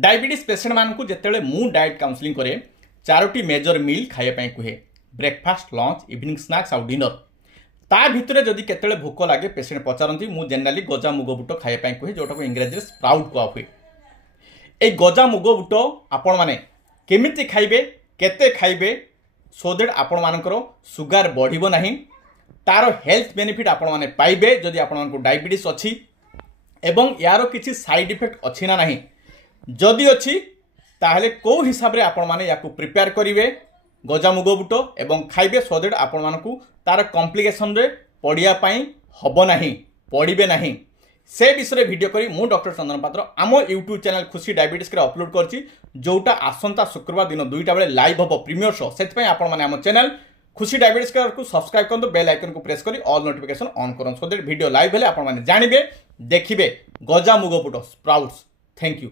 Diabetes patient मानू जिते मु डाएट काउंसलिंग करे 4टी मेजर मील खाइबा कहे ब्रेकफास्ट लंच इवनिंग स्नैक्स आउ डिनर ता भितर जदि केतले भोक लगे पेसेंट पचारती मु जेनराली गजा मुग बुट खाइबा कहे जोटा को इंग्रेजी स्प्राउट कहा हुए। ए गजा मुग बुट आपण माने केमिति खाइबे केते खाइबे सो दैट आपण मानकर सुगार बढ़िबो नाही तार हेल्थ बेनिफिट आपण माने पाइबे जदि आपण मानकु डायबिटीज अछि एवं यार किछि साइड इफेक्ट अछि ना नाही जदि अच्छी ताहले को हिसाब रे आपण माने याकू प्रिपेयर करिवे गजा मुग बुट एवं खाइबे सो दैट आपण मानकू तार कॉम्प्लिकेशन रे पड़िया पई हबो नाही पड़िबे नाही से विषय वीडियो करी मु डॉक्टर चंदन पात्र आम यूट्यूब चैनल खुशी डायबिटीज के अपलोड करछि जोटा आसंता शुक्रवार दिन 2टा बेले लाइव हबो प्रीमियर शो सेत पई आपण माने आम चैनल खुशी डायबिटीज को सब्सक्राइब करंतु बेल आइकन को प्रेस करी ऑल नोटिफिकेशन ऑन करन सो दैट वीडियो लाइव हेले आपण माने जानिबे देखिबे गजा मुग बुट स्प्राउट्स। Thank you.